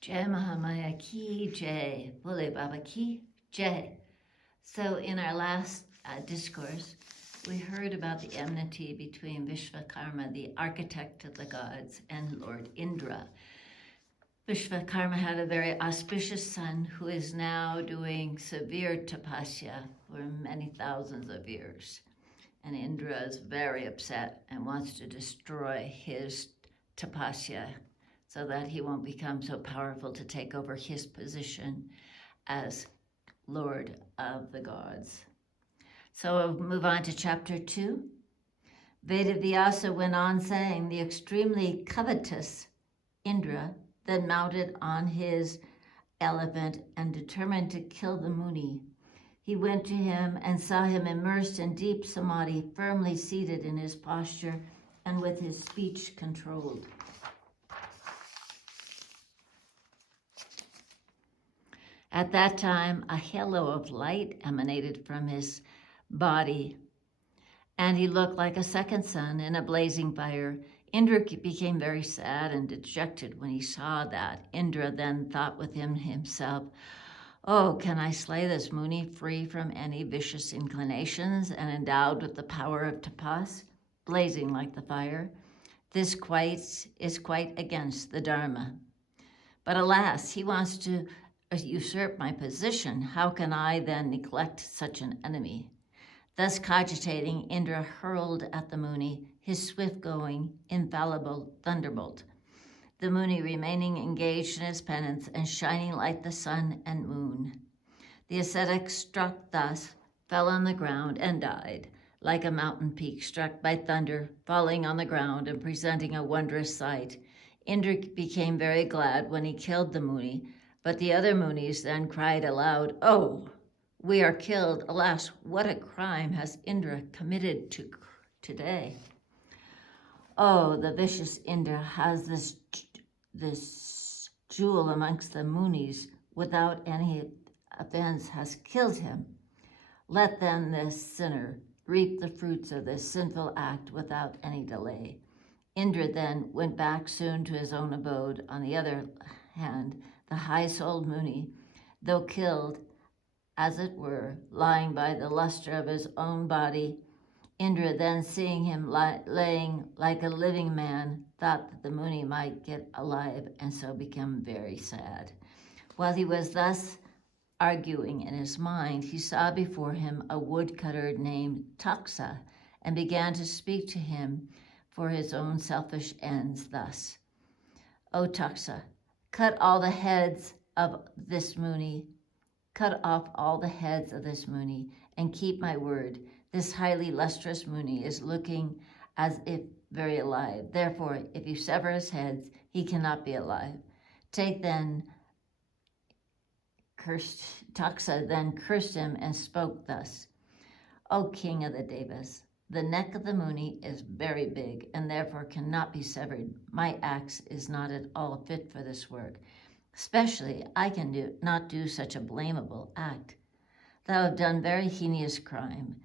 Jai Mahamaya ki Jai, Bole Baba ki Jai. So in our last discourse, we heard about the enmity between Vishvakarma, the architect of the gods, and Lord Indra. Vishvakarma had a very auspicious son who is now doing severe tapasya for many thousands of years. And Indra is very upset and wants to destroy his tapasya so that he won't become so powerful to take over his position as Lord of the gods. So we'll move on to chapter 2. Vedavyasa went on saying, the extremely covetous Indra then mounted on his elephant and determined to kill the Muni. He went to him and saw him immersed in deep samadhi, firmly seated in his posture and with his speech controlled. At that time, a halo of light emanated from his body, and he looked like a second sun in a blazing fire. Indra became very sad and dejected when he saw that. Indra then thought within himself, oh, can I slay this Muni free from any vicious inclinations and endowed with the power of tapas, blazing like the fire? This is quite against the Dharma. But alas, he wants to usurp my position. How can I then neglect such an enemy? Thus cogitating, Indra hurled at the Muni his swift-going, infallible thunderbolt. The Muni remaining engaged in his penance and shining like the sun and moon. The ascetic struck thus, fell on the ground and died, like a mountain peak struck by thunder, falling on the ground and presenting a wondrous sight. Indra became very glad when he killed the Muni, but the other Munis then cried aloud, oh, we are killed. Alas, what a crime has Indra committed today? Oh, the vicious Indra has this jewel amongst the Munis without any offense has killed him. Let then this sinner reap the fruits of this sinful act without any delay. Indra then went back soon to his own abode. On the other hand, the high-souled Muni, though killed, as it were, lying by the luster of his own body, Indra then seeing him laying like a living man, thought that the Muni might get alive and so become very sad. While he was thus arguing in his mind, he saw before him a woodcutter named Taxa and began to speak to him for his own selfish ends thus. O Taxa, cut all the heads of this Muni, cut off all the heads of this Muni and keep my word. This highly lustrous Muni is looking as if very alive. Therefore, if you sever his heads, he cannot be alive. Taxa then cursed him and spoke thus. O king of the Devas, the neck of the Muni is very big and therefore cannot be severed. My axe is not at all fit for this work. Especially, I can not do such a blamable act. Thou have done very heinous crime,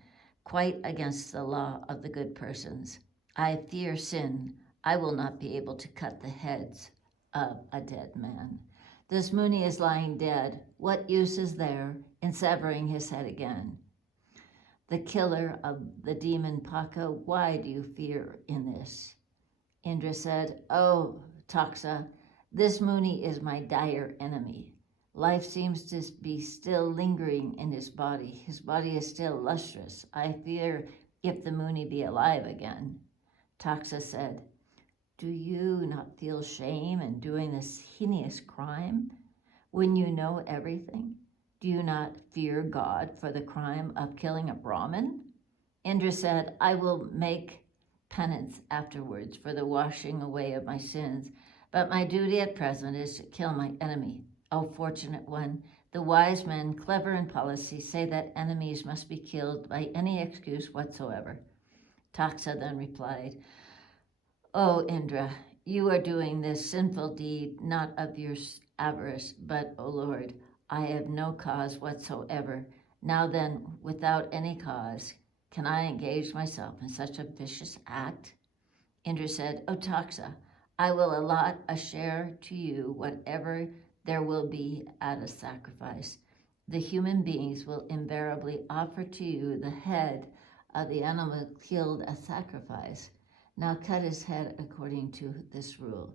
quite against the law of the good persons. I fear sin. I will not be able to cut the heads of a dead man. This Muni is lying dead. What use is there in severing his head again? The killer of the demon Paka, why do you fear in this? Indra said, oh, Taxa, this Muni is my dire enemy. Life seems to be still lingering in his body. His body is still lustrous. I fear if the Muni be alive again. Taxa said, do you not feel shame in doing this heinous crime when you know everything? Do you not fear God for the crime of killing a Brahmin? Indra said, I will make penance afterwards for the washing away of my sins, but my duty at present is to kill my enemy. O fortunate one, the wise men, clever in policy, say that enemies must be killed by any excuse whatsoever. Taxa then replied, O Indra, you are doing this sinful deed not of your avarice, but, O Lord, I have no cause whatsoever. Now then, without any cause, can I engage myself in such a vicious act? Indra said, O Taxa, I will allot a share to you, whatever there will be at a sacrifice. The human beings will invariably offer to you the head of the animal killed as sacrifice. Now cut his head according to this rule."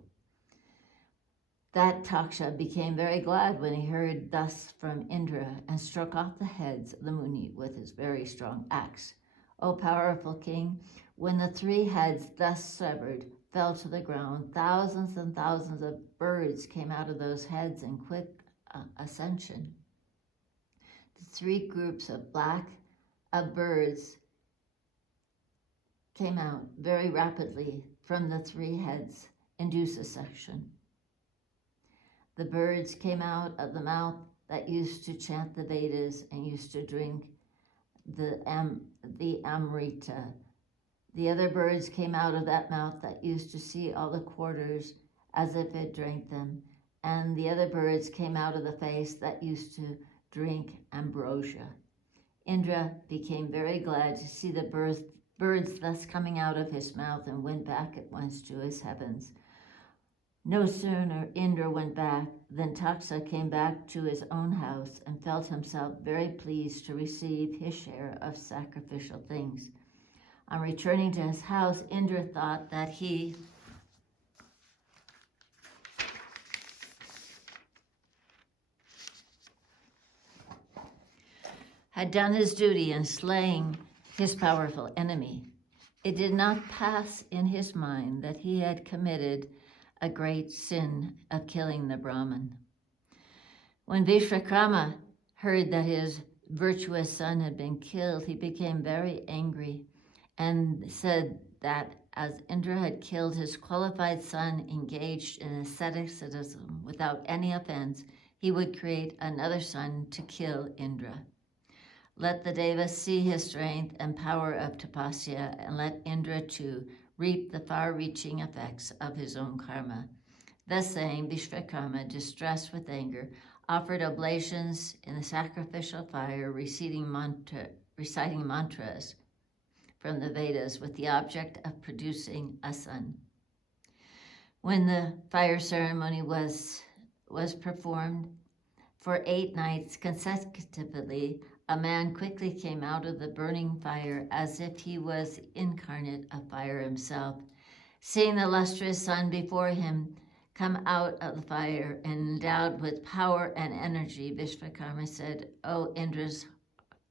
That Taksha became very glad when he heard thus from Indra, and struck off the heads of the Muni with his very strong axe. O powerful king, when the 3 heads thus severed fell to the ground, thousands and thousands of birds came out of those heads in quick ascension. The 3 groups of birds came out very rapidly from the 3 heads in due succession. The birds came out of the mouth that used to chant the Vedas and used to drink the Amrita. The other birds came out of that mouth that used to see all the quarters as if it drank them. And the other birds came out of the face that used to drink ambrosia. Indra became very glad to see the birds thus coming out of his mouth, and went back at once to his heavens. No sooner Indra went back than Taksha came back to his own house and felt himself very pleased to receive his share of sacrificial things. On returning to his house, Indra thought that he had done his duty in slaying his powerful enemy. It did not pass in his mind that he had committed a great sin of killing the Brahmin. When Vishvakarma heard that his virtuous son had been killed, he became very angry and said that as Indra had killed his qualified son engaged in asceticism without any offense, he would create another son to kill Indra. Let the Devas see his strength and power of tapasya, and let Indra too reap the far-reaching effects of his own karma. Thus saying, Vishvakarma, distressed with anger, offered oblations in the sacrificial fire, reciting mantras from the Vedas with the object of producing a son. When the fire ceremony was performed for 8 nights consecutively, a man quickly came out of the burning fire as if he was incarnate of fire himself. Seeing the lustrous sun before him come out of the fire and endowed with power and energy, Vishvakarma said, "O Indra's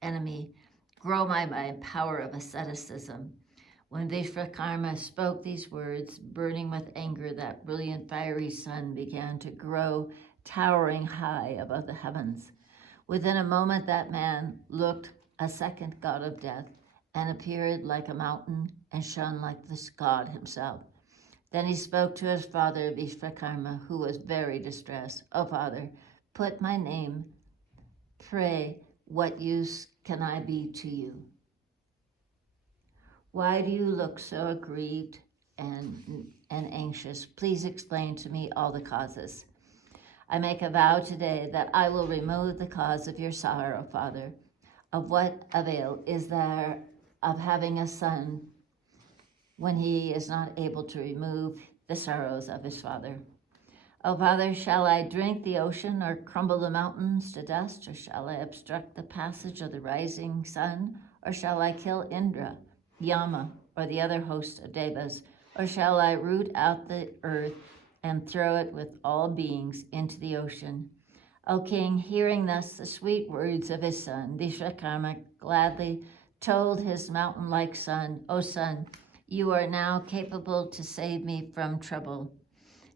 enemy, grow my power of asceticism." When Vishvakarma spoke these words, burning with anger, that brilliant fiery sun began to grow, towering high above the heavens. Within a moment, that man looked a second god of death, and appeared like a mountain and shone like this god himself. Then he spoke to his father, Vishvakarma, who was very distressed. "O father, put my name. Pray, what use can I be to you? Why do you look so aggrieved and anxious? Please explain to me all the causes." "I make a vow today that I will remove the cause of your sorrow, father. Of what avail is there of having a son when he is not able to remove the sorrows of his father? O father, shall I drink the ocean or crumble the mountains to dust, or shall I obstruct the passage of the rising sun, or shall I kill Indra, Yama, or the other host of devas, or shall I root out the earth and throw it with all beings into the ocean?" O king, hearing thus the sweet words of his son, Vishvakarma gladly told his mountain-like son, "O son, you are now capable to save me from trouble.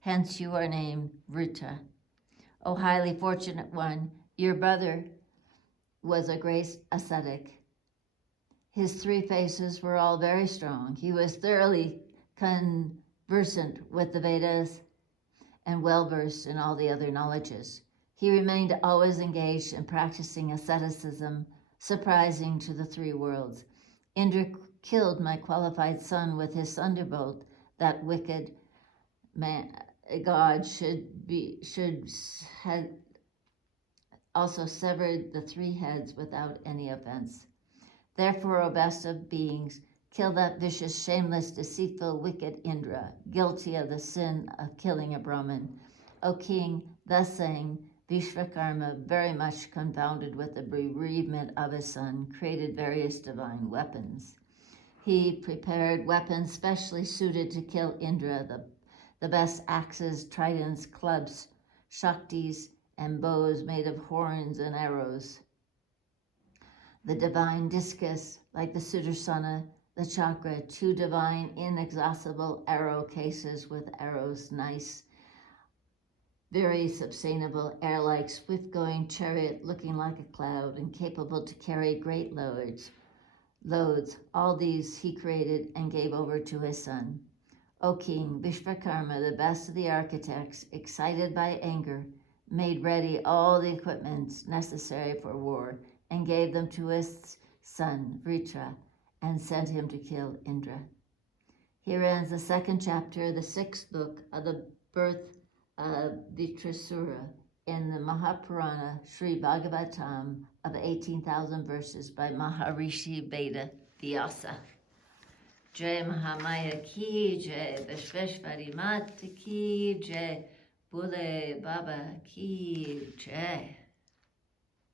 Hence you are named Vrita. O highly fortunate one, your brother was a great ascetic. His 3 faces were all very strong. He was thoroughly conversant with the Vedas and well-versed in all the other knowledges. He remained always engaged in practicing asceticism, surprising to the 3 worlds. Indra killed my qualified son with his thunderbolt. That wicked god had also severed the 3 heads without any offense. Therefore, O best of beings, Kill that vicious, shameless, deceitful, wicked Indra, guilty of the sin of killing a Brahmin. O king, thus saying, Vishvakarma, very much confounded with the bereavement of his son, created various divine weapons. He prepared weapons specially suited to kill Indra, the best axes, tridents, clubs, shaktis, and bows made of horns and arrows. The divine discus, like the Sudarsana, the chakra, two divine inexhaustible arrow cases with arrows, nice, very sustainable, air-like, swift-going chariot looking like a cloud and capable to carry great loads. All these he created and gave over to his son. O king, Vishvakarma, the best of the architects, excited by anger, made ready all the equipments necessary for war and gave them to his son, Vritra, and sent him to kill Indra. Here ends the second chapter, the sixth book of the birth of Vitrasura in the Mahapurana Sri Bhagavatam of 18,000 verses by Maharishi Veda Vyasa. Jai Mahamaya ki jai, Vishveshwari Mata ki jai, Bule Baba ki jai.